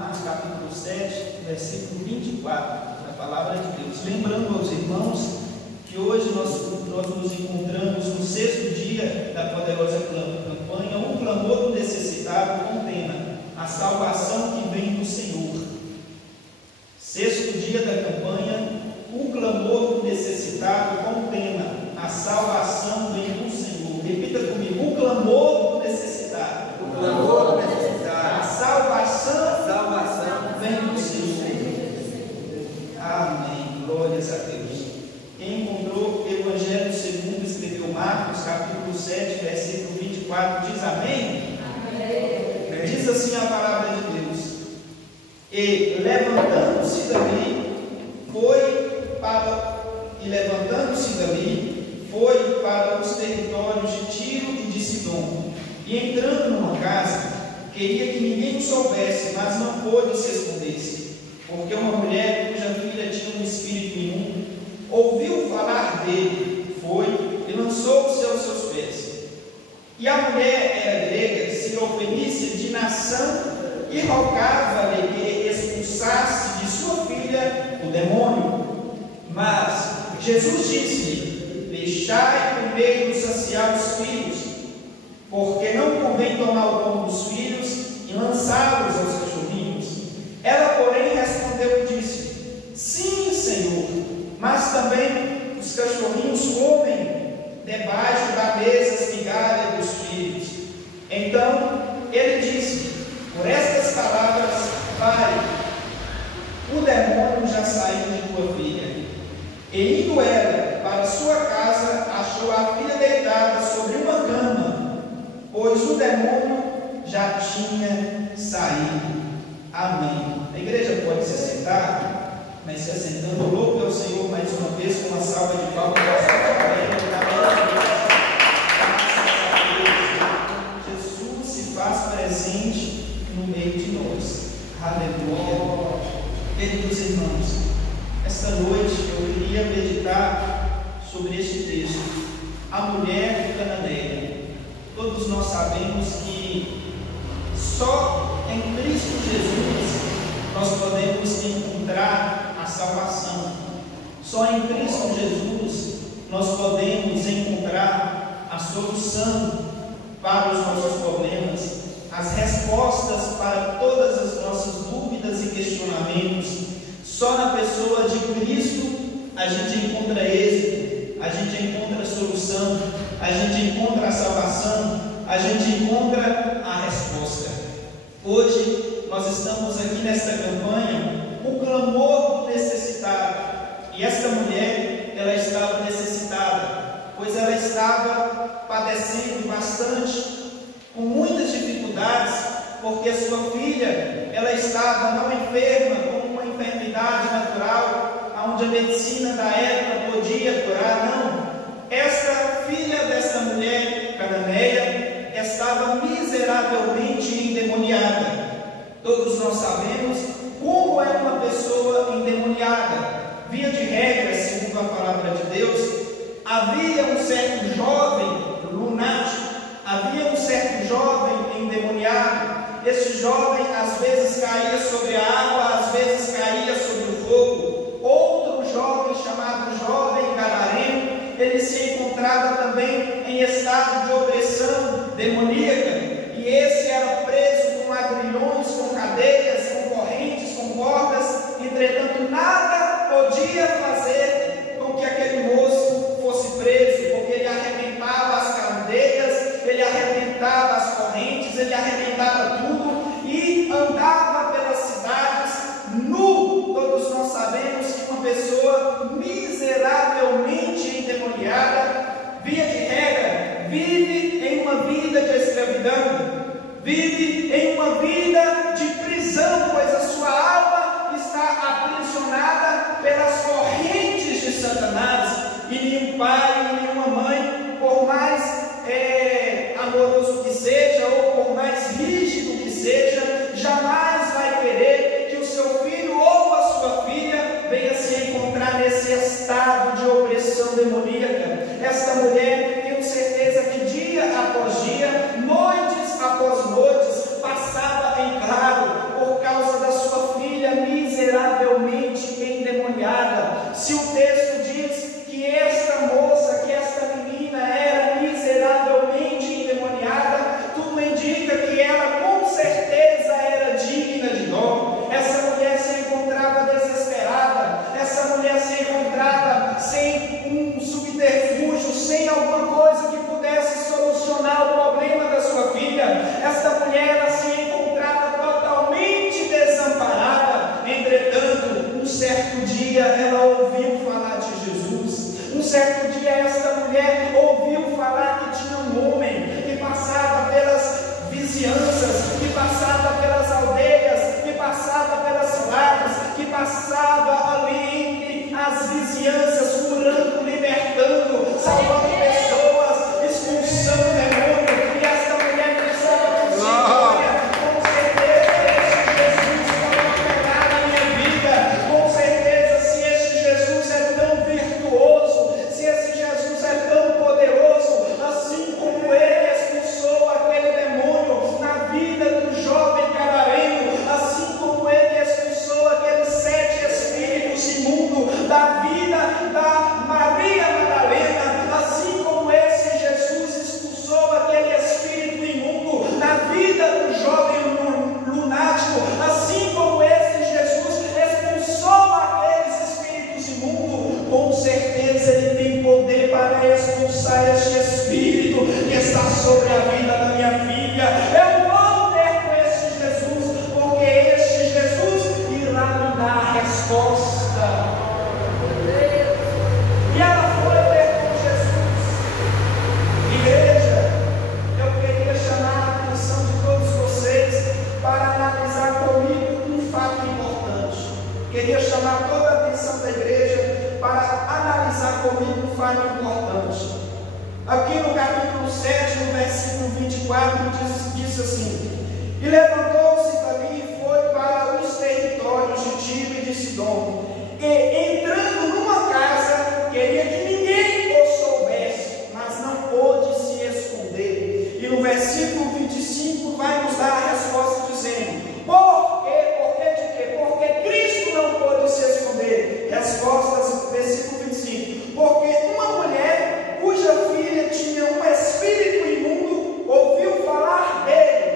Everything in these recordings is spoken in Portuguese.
Marcos capítulo 7, versículo 24, da palavra de Deus. Lembrando aos irmãos que hoje nós nos encontramos no 6º dia da poderosa campanha, um clamor do necessitado com o tema: a salvação que vem do Senhor. 6º dia da campanha, um clamor do necessitado com o tema: a salvação vem do Senhor. Repita comigo: o clamor do necessitado. O clamor do necessitado. A salvação vem do Senhor. Amém. Glórias a Deus. Quem encontrou o Evangelho segundo escreveu Marcos, capítulo 7, versículo 24, diz amém? Amém. Diz assim a palavra de Deus: E levantando-se dali, foi para os territórios de Tiro e de Sidom. E entrando numa casa, queria que ninguém o soubesse, mas não pôde se escondesse, porque uma mulher cuja filha tinha um espírito imundo ouviu falar dele, foi e lançou-se aos seus pés. E a mulher era grega, Sirofenícia de nação, e rogava-lhe que expulsasse de sua filha o demônio. Mas Jesus disse-lhe: deixai primeiro saciar os filhos, porque não convém tomar o pão dos filhos e lançá-los aos cachorrinhos. Ela, porém, respondeu e disse: sim, Senhor, mas também os cachorrinhos comem debaixo da mesa as migalhas dos filhos. Então ele disse: por estas palavras, vai, o demônio já saiu de tua filha. E indo ela para sua casa, achou a filha deitada sobre uma cama, pois o demônio já tinha saído. Amém. A igreja pode se assentar, mas se assentando, louco ao Senhor mais uma vez com uma salva de palmas. Jesus se faz presente no meio de nós. Aleluia. Queridos irmãos, esta noite eu queria meditar sobre este texto, a mulher cananeia. Todos nós sabemos que só em Cristo Jesus nós podemos encontrar a salvação. Só em Cristo Jesus nós podemos encontrar a solução para os nossos problemas, as respostas para todas as nossas dúvidas e questionamentos. Só na pessoa de Cristo a gente encontra êxito, a gente encontra a solução, a gente encontra a salvação, a gente encontra a resposta. Hoje nós estamos aqui nesta campanha, o clamor do necessitado. E esta mulher, ela estava necessitada, pois ela estava padecendo bastante, com muitas dificuldades, porque sua filha, ela estava não enferma, com uma enfermidade natural, onde a medicina da época podia curar, não. Esta filha desta mulher cananeia estava miseravelmente endemoniada. Todos nós sabemos como é uma pessoa endemoniada. Via de regra, segundo a palavra de Deus, havia um certo jovem lunático, havia um certo jovem endemoniado. Esse jovem às vezes caía sobre a água, às vezes caía sobre o fogo. Outro jovem, chamado jovem gadareno, ele se encontrava também em estado de opressão demoníaca, e esse era preso com agrilhões, com cadeias, com correntes, com cordas. Entretanto, nada podia fazer com que aquele moço fosse preso, porque ele arrebentava as cadeias, ele arrebentava as correntes, ele arrebentava tudo e andava pelas cidades nu. Todos nós sabemos que uma pessoa miseravelmente endemoniada, via de regra, vive em uma vida de escravidão, vive em uma vida de prisão, pois a sua alma está aprisionada pelas correntes de Satanás. E nenhum pai, nenhuma mãe, por mais amoroso que seja, ou por mais rígido que seja, jamais vai querer que o seu filho ou a sua filha venha se encontrar nesse estado de opressão demoníaca. Esta mulher, tenho certeza que dia após dia, noites após noites, passava em claro queria chamar toda a atenção da igreja para analisar comigo um fato importante. Aqui no capítulo 7, no versículo 24, diz assim: e levantou-se dali e foi para os territórios de Tiro e de Sidom, e entrando numa casa, queria que ninguém o soubesse, mas não pôde se esconder. E no versículo 25 vai nos dar a resposta dizendo: por quê? Por quê de quê? Porque Cristo não pôde se esconder. Respostas, versículo 25: porque uma mulher cuja filha tinha um espírito imundo ouviu falar dele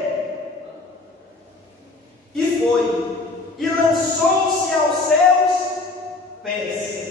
e foi e lançou-se aos seus pés.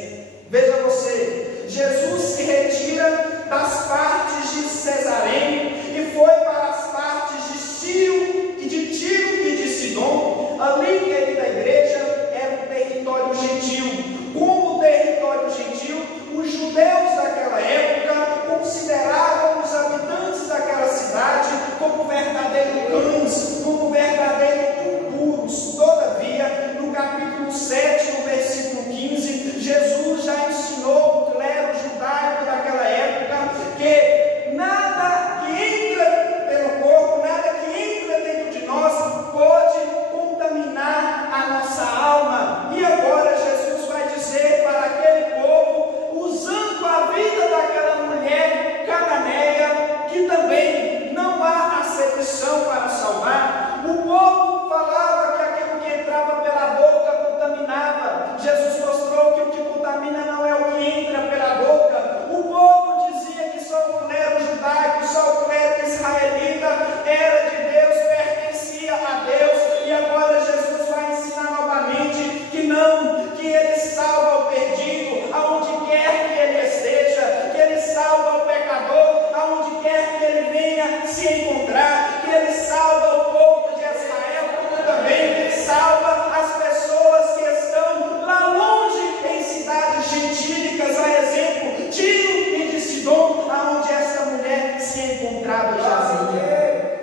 Veja você, Jesus se retira das partes de Cesarém e foi para as partes de Tiro e de Sidom. Ali, querida igreja, era o território gentil. Como território gentil, os judeus daquela época consideravam os habitantes daquela cidade como verdadeiros cães, como verdadeiros impuros. Todavia, no capítulo 7, no versículo 15, Jesus já ensinou o clero judaico daquela época que nada que entra pelo corpo, nada que entra dentro de nós pode contaminar a nossa alma. E agora Jesus vai dizer para aquele povo, usando a vida daquela mulher cananeia, que também não há acepção para salvar. O povo falava que aquilo que entrava pela boca contaminava. Jesus mostrou que o que contamina não é o que entra pela boca. O povo dizia que só o clero judaico, só o clero israelita era de Deus, pertencia a Deus. E agora Jesus vai ensinar novamente que não, que Ele salva o perdido, aonde quer que ele esteja, que Ele salva o pecador, aonde quer que ele venha se encontrar, que Ele salva o povo de Israel, como também Ele salva as pessoas que estão lá longe em cidades gentílicas, a exemplo, Tiro e de Sidom, aonde essa mulher se encontrava jazia.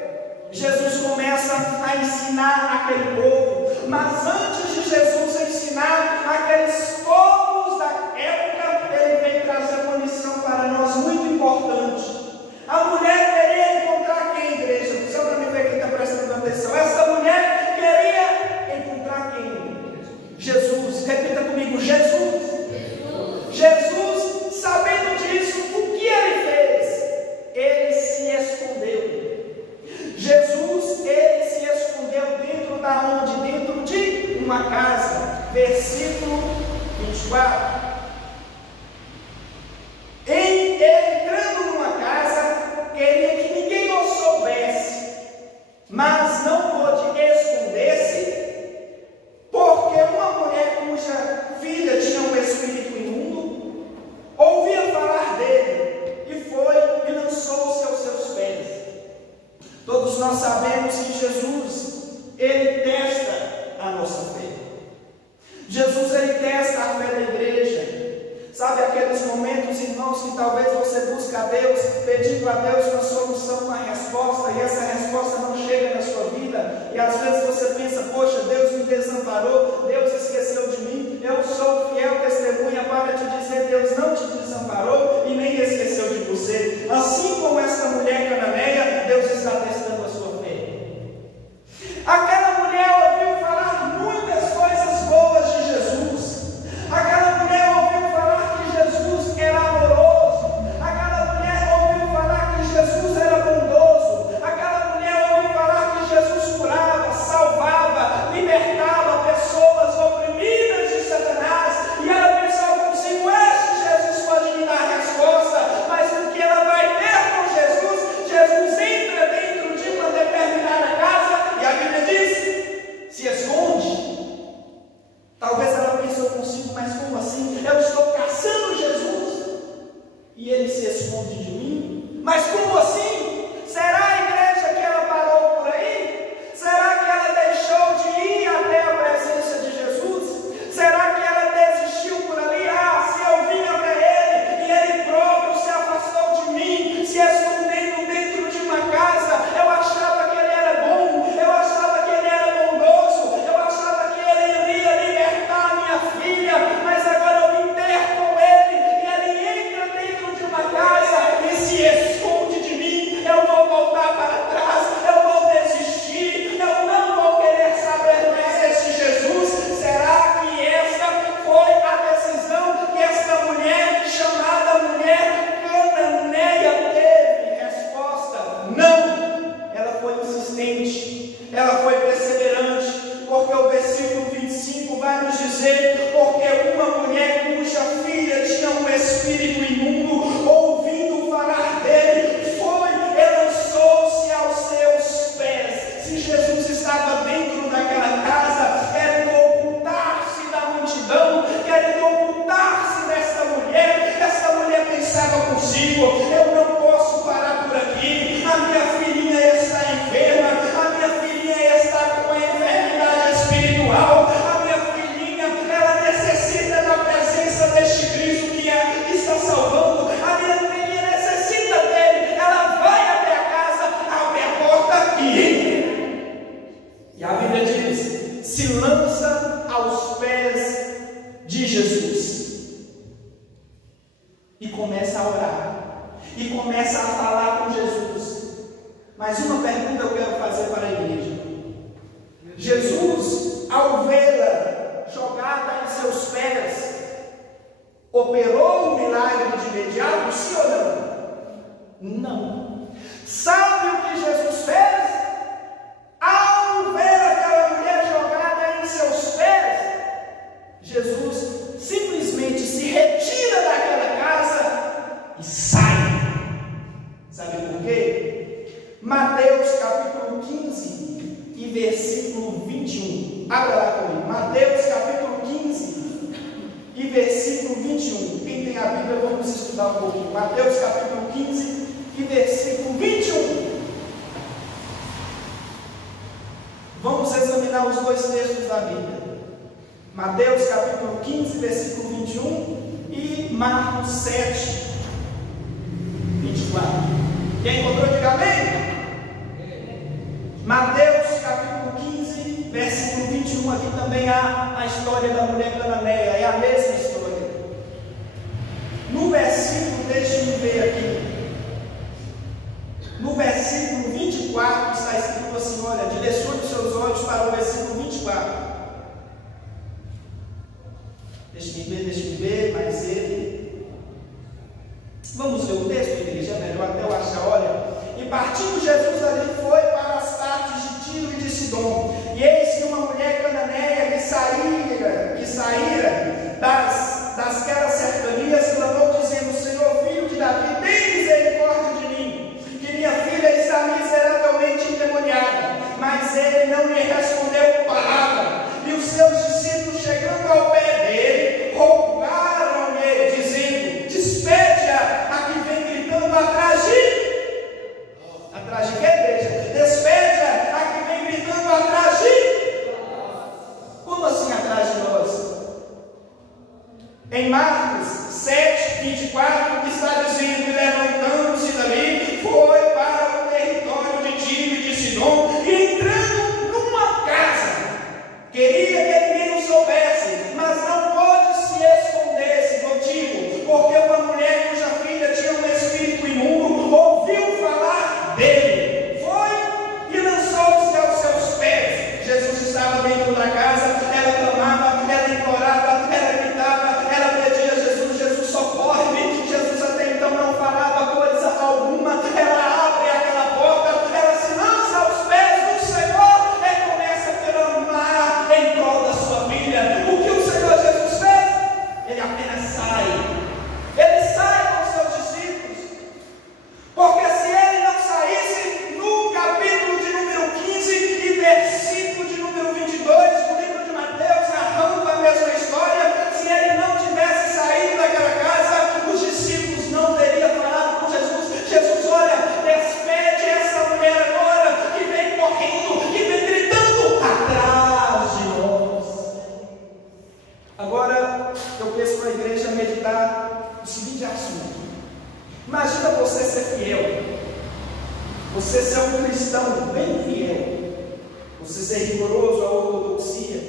Jesus começa a ensinar aquele povo, mas antes de Jesus ensinar aqueles povos da época, Ele vem trazer uma lição para nós muito importante. A mulher queria encontrar quem, igreja? Só para mim ver quem está prestando atenção. Essa mulher queria encontrar quem? Jesus. Repita comigo: Jesus. Jesus, sabendo disso, o que Ele fez? Ele se escondeu. Jesus, Ele se escondeu dentro da onde? Dentro de uma casa. Versículo 24. Ele entrando numa casa, queria que ninguém o soubesse, mas não pôde esconder-se, porque uma mulher cuja filha tinha um espírito imundo ouvia falar dele e foi e lançou-se aos seus pés. Todos nós sabemos que Jesus, Ele testa a nossa fé. Jesus, Ele testa a fé da igreja. Sabe aqueles momentos, irmãos, que talvez você busque a Deus, pedindo a Deus uma solução, uma resposta, e essa resposta não chega na sua vida, e às vezes você pensa: poxa, Deus me desamparou, Deus esqueceu de mim. Eu sou fiel testemunha para te dizer: Deus não te desamparou e nem esqueceu de você. Assim como essa mulher cananeia, Deus está testando a sua fé. Aquela mulher ouviu falar muitas coisas boas de Jesus. Aquela mulher ouviu falar que Jesus era amoroso. Aquela mulher ouviu falar que Jesus era bondoso. Aquela mulher ouviu falar que Jesus curava, salvava, libertava pessoas oprimidas de Satanás. E ela pensou consigo: este Jesus pode me dar a resposta. Mas o que ela vai ter com Jesus? Jesus entra dentro de uma determinada casa e a Bíblia diz: se esconde. Talvez ela pensou consigo: mas como assim? Eu estou caçando Jesus e Ele se esconde de mim? Mas como assim? Será, a igreja, que ela parou por aí? Será que ela deixou de ir até a presença de Jesus? Será que ela desistiu por ali? Ah, se eu vim até Ele e Ele próprio se afastou de mim, se escondendo dentro de uma casa, eu achava que Ele era bom, eu achava que Ele era bondoso, eu achava que Ele iria libertar a minha se lança aos pés de Jesus e começa a orar, e começa a falar com Jesus. Mas uma pergunta eu quero fazer para a igreja: Jesus, ao vê-la jogada em seus pés, operou o milagre de imediato, sim ou não? Não. Sabe o que Jesus fez? Ao ver aquela mulher jogada em seus pés, Jesus simplesmente se retira daquela casa e sai. Sabe por quê? Mateus capítulo 15 e versículo 21. Abra lá comigo. Mateus capítulo 15 e versículo 21. Quem tem a Bíblia, vamos estudar um pouquinho. Mateus capítulo 15 e versículo 21. Vamos examinar os dois textos da Bíblia. Mateus capítulo 15, versículo 21 e Marcos 7, 24. Quem encontrou, diga amém. Mateus capítulo 15, versículo 21. Aqui também há a história da mulher cananeia, é a mesma história. No versículo, deixe-me ver aqui. No versículo 24 está escrito assim: olha, direcione os seus olhos para o versículo 24. Deixe-me ver, mas ele. Vamos ver o texto, igreja, é melhor até eu achar. Olha, e partindo Jesus ali foi para as partes de Tiro e de Sidom, e eis que uma mulher cananeia que saíra das cercanias clamou, dizendo: Senhor, filho de Davi, tem misericórdia de mim, que minha filha está miseravelmente endemoniada. Mas ele não lhe respondeu palavra. E os seus discípulos, chegando ao pé dele, roubaram-lhe, dizendo: despede-a, a que vem gritando atrás de... Atrás de quê, igreja? Despede-a, a que vem gritando atrás de... Como assim atrás de nós? Em Marcos 7, 24, está dizendo: e levantando-se dali, foi para o território de Tiro e de Sidom, e entrando numa casa, queria que ninguém o soubesse, mas não pôde se esconder. Esse motivo, porque uma mulher cuja filha tinha um espírito imundo ouviu falar dele, foi e lançou-se aos seus pés. Jesus estava dentro da casa, ela clamava, ela implorava, ela gritava, ela pedia a Jesus: Jesus, socorre-me. Jesus até então não falava coisa alguma. Ela abre aquela porta, ela se lança aos pés do Senhor e começa a clamar em prol da sua filha. O que o Senhor Jesus fez? Ele apenas sai. Ele sai com seus discípulos, porque se ele não saísse, no capítulo de número 15 e versículo de número 22 do livro de Mateus, narrando a mesma história, se ele não tivesse saído daquela casa, os discípulos não teriam falado com Jesus: Jesus, olha, despede essa mulher agora, que vem correndo, que vem gritando atrás de nós. Agora eu peço para a igreja meditar o seguinte assunto. Imagina você ser fiel, você ser um cristão bem fiel, você ser rigoroso à ortodoxia,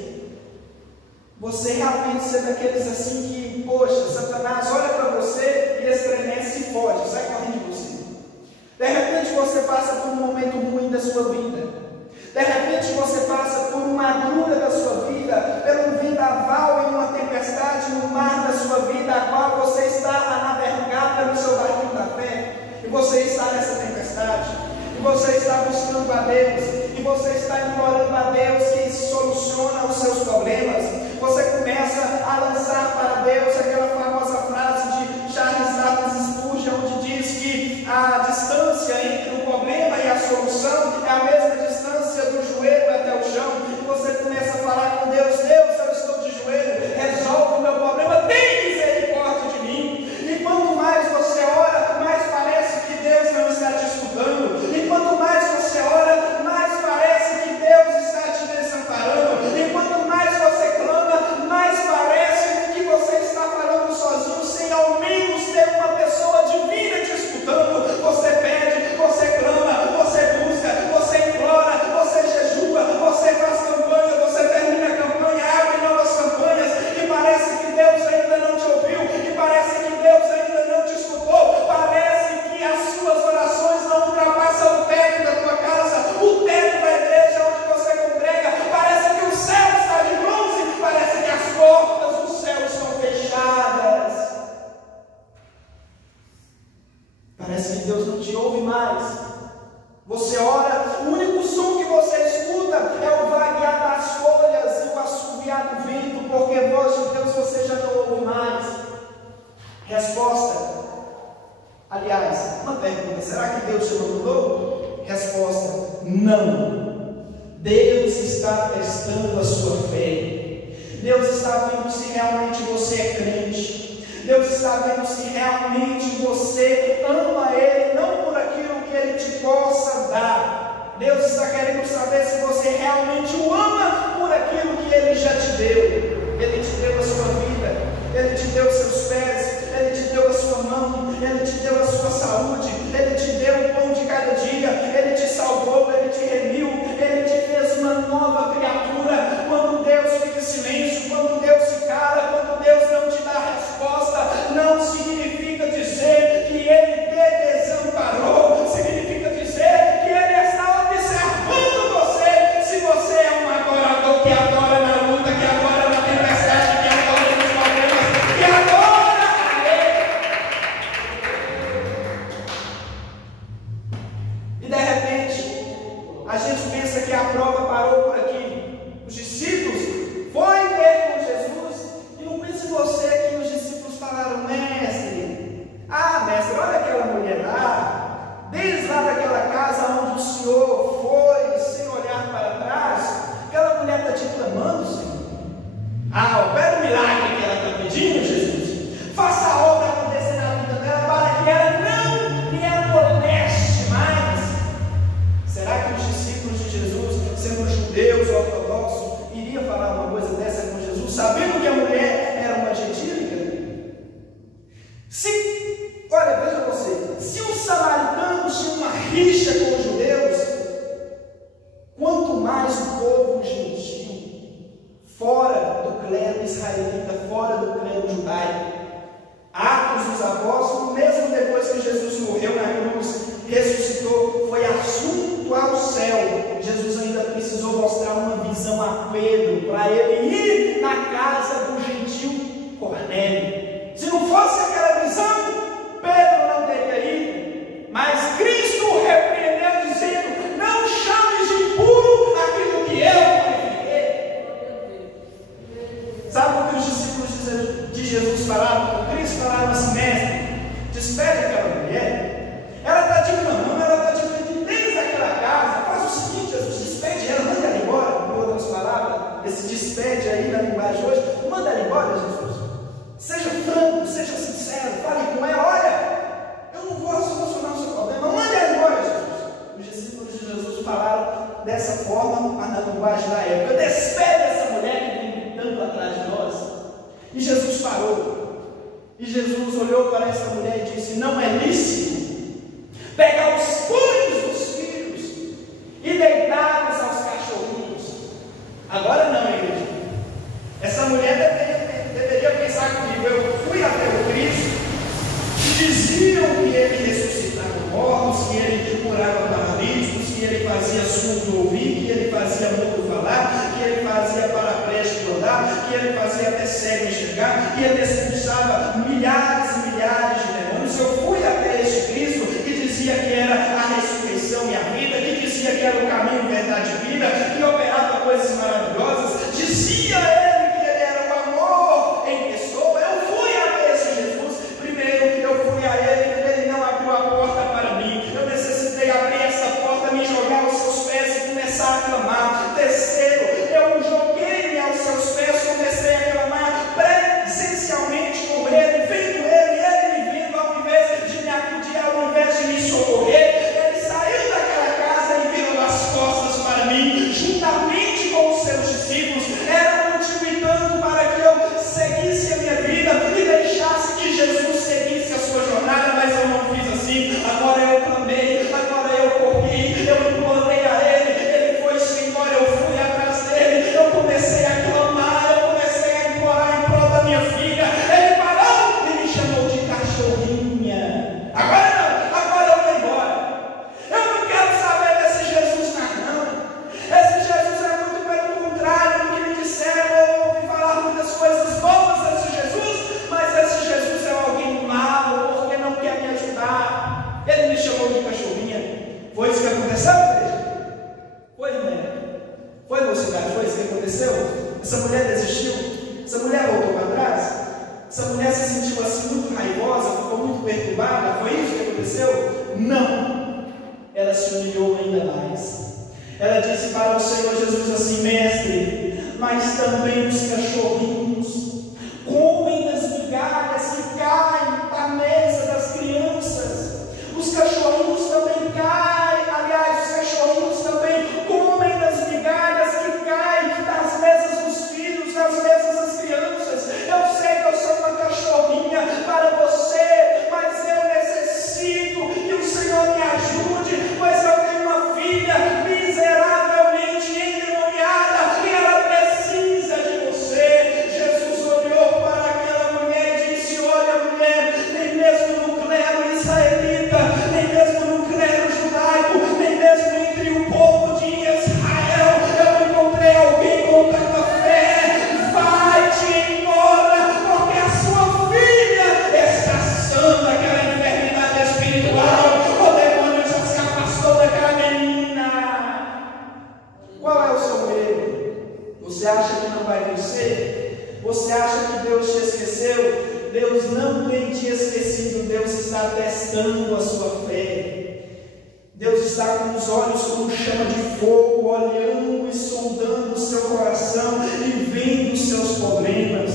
você realmente ser daqueles assim que, poxa, Satanás olha para você e estremece e foge, sai correndo de você. De repente você passa por um momento ruim da sua vida, de repente você passa por uma agrura da sua vida, pelo vendaval e uma tempestade no mar da sua vida, a qual você está a navegar pelo seu barquinho da fé, e você está nessa tempestade, e você está buscando a Deus, e você está implorando a Deus que soluciona os seus problemas. Você começa a lançar para Deus aquela famosa frase de Charles Taze Spurgeon, onde diz que a distância entre o problema e a solução é a mesma distância do joelho até o chão. E você começa a falar com Deus: Deus, eu estou de joelho, resolve o meu problema, tem misericórdia de mim. E quanto mais você ora, mais parece que Deus não está te escutando. E quanto mais você ora, mais parece que Deus está te desamparando. E quanto mais você Não. Deus está testando a sua fé. Deus está vendo se realmente você é crente. Deus está vendo se realmente você ama Ele, não por aquilo que Ele te possa dar. Deus está querendo saber se você realmente o ama por aquilo que Ele já te deu. Ele te deu a sua vida, Ele te deu os seus pés, Ele te deu a sua mão, Ele te deu a sua saúde, Ele te deu o pão de cada dia, Ele te salvou, Ele te remiu, Ele te fez uma nova criatura. Quando Deus fica em silêncio, quando Deus se cala, quando Deus não te dá a resposta, não significa dizer que Ele te desamparou, significa dizer que Ele está observando você, se você é um adorador que adora na luta, que adora na tempestade, que adora nos problemas, que adora a Ele. E de repente, a gente pensa que a prova parou por aqui. Os discípulos foram ter com Jesus, e não pense você que os discípulos falaram: mestre, mestre, olha aquela mulher lá, desde lá daquela casa onde o Senhor foi, sem olhar para trás, aquela mulher está te clamando, Senhor. Opera o milagre que ela está pedindo, Jesus. Faça a obra acontecer na vida dela, para que ela não me amoleste mais. Será que os discípulos de Jesus, sendo judeus ortodoxos, iriam falar uma coisa dessa com Jesus, sabendo que a mulher era uma gentílica? Olha, veja você, se os samaritanos tinham uma rixa com os judeus, quanto mais o povo gentil, fora do clero israelita, fora do clero judaico. Atos dos Apóstolos, mesmo depois que Jesus morreu na cruz, ressuscitou, foi assunto ao céu, Jesus ainda precisou mostrar uma visão a Pedro, para ele ir na casa do gentil Cornélio. Se não fosse aquela visão, Pedro não teria ido, mas Cristo o repreendeu, dizendo: não chames de impuro aquilo que eu purifiquei. Sabe o que os discípulos de Jesus falaram com Cristo? Falaram assim: mestre, despede aquela mulher, ela está te clamando, ela está te pedindo desde aquela casa. Faz o seguinte, Jesus, despede ela, manda ela embora. Em outras palavras, esse despede aí na linguagem hoje, manda ela embora, Jesus. Seja franco, seja sincero, fale com ela: olha, eu não vou solucionar o seu problema, manda ela embora, Jesus. Os discípulos de Jesus falaram dessa forma, mas na linguagem da época: despede essa mulher que vem gritando atrás de nós. E Jesus parou, e Jesus olhou para essa mulher e disse: não é lícito pegar os pães dos filhos e deitá-los aos cachorrinhos. Agora não, igreja. Essa mulher deveria pensar comigo: eu fui até o Cristo, e diziam que ele ressuscitava mortos, que ele curava paralíticos, que ele fazia surdo ouvir, que ele fazia mudo falar, que ele fazia paraplégico andar, que ele fazia até cego enxergar, que ele expulsava milhares e milhares de demônios. Eu fui até este Cristo que dizia que era a ressurreição e a vida, que dizia que era o caminho, verdade e vida, que operava coisas maravilhosas, dizia ele que ele era o amor em pessoa. Eu fui até esse Jesus. Primeiro, eu fui a ele não abriu a porta para mim, eu necessitei abrir essa porta, me jogar aos seus pés e começar a clamar. Terceiro, eu joguei-me aos seus pés, comecei a clamar presencialmente com ele, vendo ele me vendo, ao invés de me acudir, ao invés de me socorrer, ele saiu daquela casa e virou as costas para mim, juntamente com os seus discípulos. Era multiplicando para que eu seguisse a minha vida e deixasse que Jesus seguisse a sua jornada, mas eu não fiz assim. Agora eu clamei, agora eu corri, eu implorei a ele foi-se embora, eu fui atrás dele, eu comecei a clamar, eu comecei a implorar em prol da minha filha. Ele parou e me chamou de cachorrinha. Agora não, agora eu vou embora. Eu não quero saber desse Jesus não. Esse Jesus é muito pelo contrário do que me disseram. Eu ouvi falar muitas coisas boas desse Jesus, mas esse Jesus é alguém mau, porque não quer me ajudar. Ele me chamou de cachorrinha. Foi isso que aconteceu, igreja? Foi, né? Foi, mocidade? Foi isso que aconteceu? Essa mulher desistiu? Essa mulher voltou para trás? Essa mulher se sentiu assim muito raivosa, ficou muito perturbada? Foi isso que aconteceu? Não! Ela se humilhou ainda mais. Ela disse para o Senhor Jesus assim: mestre, mas também os cachorrinhos comem das migalhas que caem da mesa das crianças. Os cachorrinhos também caem, aliás, os cachorrinhos também comem das migalhas que caem das mesas dos filhos, das mesas das crianças. Eu sei que eu sou uma cachorrinha para você, mas eu necessito que o Senhor me ajude, pois eu tenho uma filha miseravelmente endemoniada e ela precisa de você. Jesus olhou para aquela mulher e disse: olha, mulher, nem mesmo no clero israelita, nem mesmo no clero judaico, nem mesmo entre o povo de Israel, eu encontrei alguém com tanta fé. Vai-te embora, porque a sua filha está sã daquela enfermidade espiritual. O demônio já se afastou daquela menina. Qual é o seu medo? Você acha que não vai vencer? Você acha que Deus te esqueceu? Deus não tem te esquecido. Deus está testando a sua fé. Deus está com os olhos como chama de fogo, olhando e sondando o seu coração e vendo os seus problemas.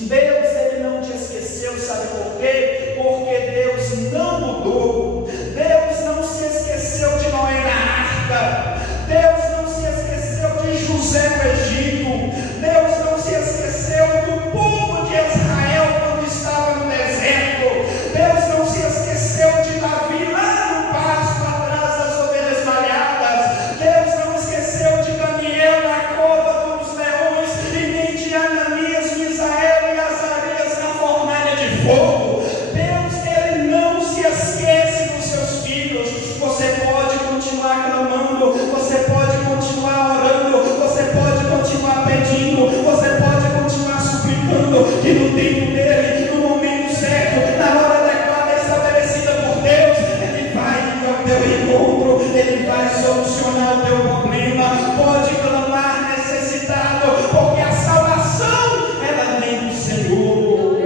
Deus, Ele não te esqueceu, sabe por quê? Porque Deus não mudou. Deus não se esqueceu de Noé na arca. Deus não se esqueceu de José no Egito. Deus não se esqueceu do povo de Israel quando estava no deserto. Deus não se esqueceu de Davi lá no pasto atrás das ovelhas malhadas. Deus não esqueceu de Daniel na cova dos leões e nem de Ananias, Misael e Azarias na fornalha de fogo. Deus, Ele não se esquece dos seus filhos. Você pode continuar clamando, você pode continuar orando, você pode continuar pedindo, você pode continuar suplicando, que no tempo dele, no momento certo, na hora adequada estabelecida por Deus, Ele vai ao teu encontro, Ele vai solucionar o teu problema. Pode clamar necessitado, porque a salvação, ela vem do Senhor.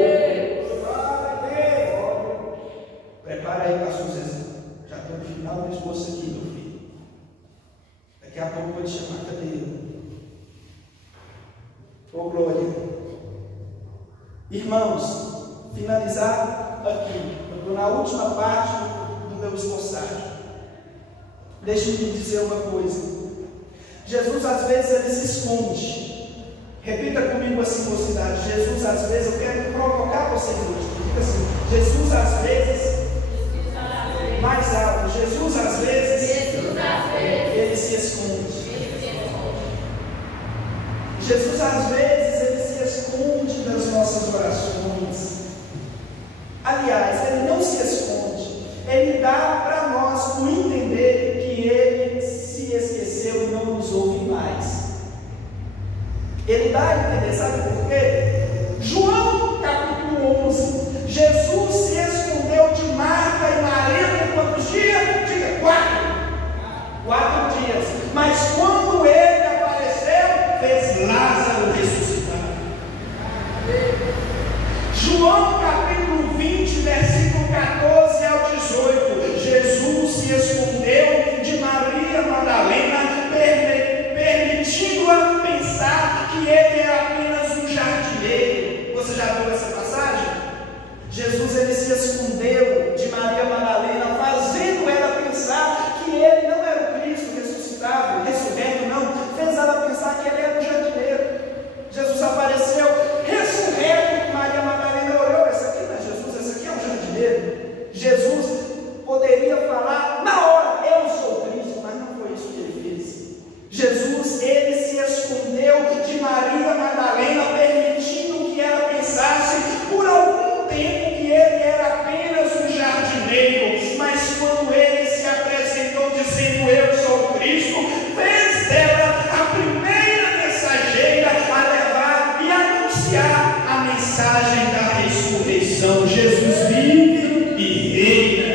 Prepara aí, pastor Zezé. Já estou no final do esboço aqui, meu filho. Daqui a pouco eu vou te chamar, cadê ele? Ô glória. Irmãos, finalizar aqui. Eu estou na última parte do meu esboçagem. Deixe-me dizer uma coisa. Jesus às vezes ele se esconde. Repita comigo assim, mocidade. Jesus às vezes, eu quero provocar vocês hoje. Repita assim. Jesus às vezes. Mais alto. Jesus às vezes. Ele se esconde. Jesus às vezes ele se esconde das nossas orações. Aliás, ele não se esconde. Ele dá para nós o entender que ele se esqueceu e não nos ouve mais. Ele dá a entender, sabe por quê? João capítulo 11. Jesus se escondeu de Marta e Maria por quantos dias? Diga, 4 dias. Mas quando ele apareceu, fez Lázaro ressuscitar. João capítulo 20, versículo 14 ao 18. Jesus se escondeu de Maria Madalena, permitindo-a pensar que ele era apenas um jardineiro. Você já viu essa passagem? Jesus ele se escondeu de Maria Madalena, fazendo ela pensar que ele não era o Cristo ressuscitado, ressurreto, não. Fez ela pensar que ele era um jardineiro. Jesus apareceu ressurreto, Maria Madalena olhou, esse aqui não é Jesus, esse aqui é um jardineiro. Jesus poderia falar na hora, eu sou o Cristo, mas não foi isso que ele fez. Jesus, ele se escondeu de Maria Madalena, permitindo que ela pensasse por algum tempo que ele era apenas um jardineiro. Mas quando ele se apresentou dizendo eu sou o Cristo, fez dela a primeira mensageira a levar e anunciar a mensagem da ressurreição. Jesus vive e reina.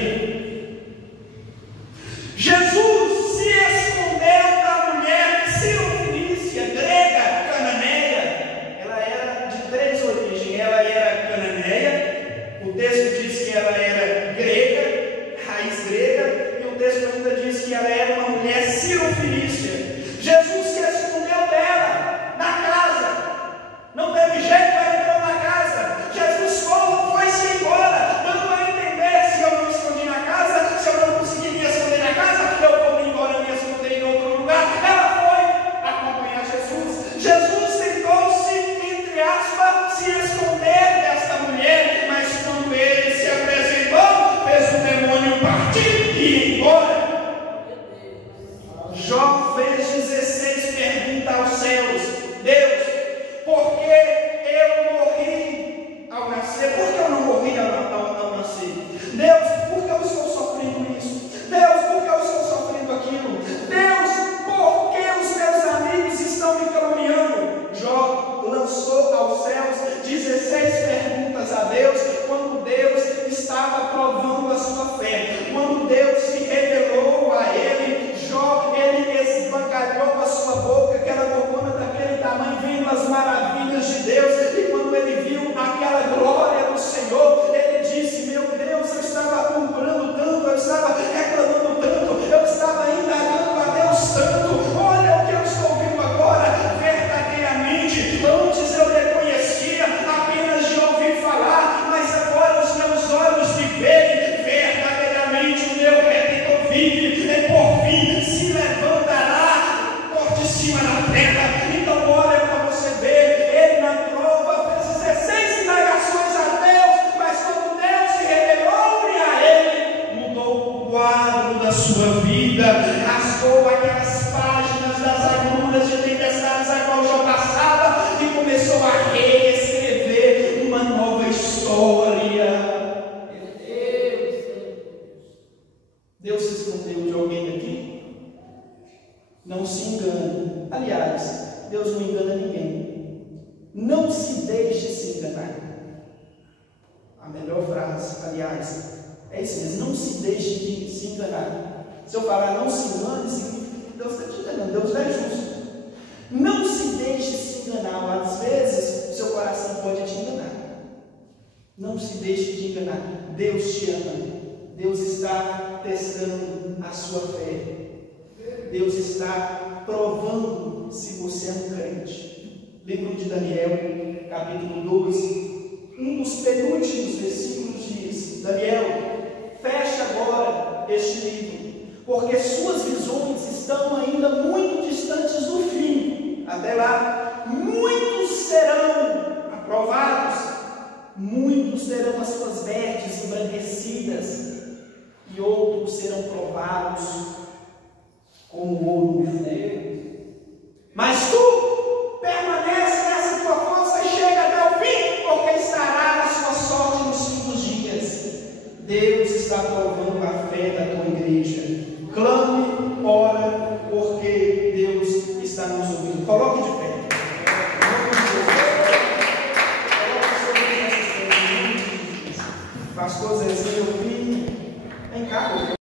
Jesus se escondeu da mulher cirofenícia, grega, cananeia. Ela era de 3 origens. Ela era cananeia, o texto diz que ela era grega, raiz grega, e o texto ainda diz que ela era uma mulher cirofenícia. aos céus, 16 perguntas a Deus, quando Deus estava provando a sua fé, quando Deus se revelou a ele. Jó, ele esbancalhou a sua boca, aquela bocona daquele tamanho, vendo as maravilhas de Deus, e quando ele viu aquela glória do Senhor, ele disse: meu Deus, eu estava murmurando tanto, eu estava reclamando tanto, eu estava indagando a Deus tanto, olha o que eu estou vendo agora, verdadeiramente, antes eu reconhecia apenas de ouvir falar, mas agora os meus olhos me veem, verdadeiramente o meu Redentor vive, e por fim se levantará por de cima da terra. Então olha para você ver, ele na prova fez 16 indagações a Deus, mas quando Deus se revelou-lhe a ele, mudou o quadro da sua vida, rasgou aquelas páginas das agruras de tempestades a qual já passava e começou a reescrever uma nova história. Deus se escondeu de alguém aqui? Não se engane. Aliás, Deus não engana ninguém. Não se deixe se enganar. A melhor frase, aliás, é isso mesmo. Não se deixe de se enganar. Se eu falar não se engane, significa que Deus está te enganando. Deus é justo. Não se deixe se enganar. Às vezes, o seu coração pode te enganar. Não se deixe de enganar. Deus te ama. Deus está testando a sua fé. Deus está provando se você é um crente. Livro de Daniel, capítulo 2, um dos penúltimos versículos diz: Daniel, fecha agora este livro, porque suas visões estão ainda muito distantes do fim. Até lá, muitos serão aprovados, muitos terão as suas vestes embranquecidas, e outros serão provados como ouro de fogo. Mas tu permanece nessa tua força e chega até o fim, porque estará na sua sorte nos fins dos dias. Deus está provando a fé da tua igreja. Clame, ora, porque Deus está nos ouvindo. Coloque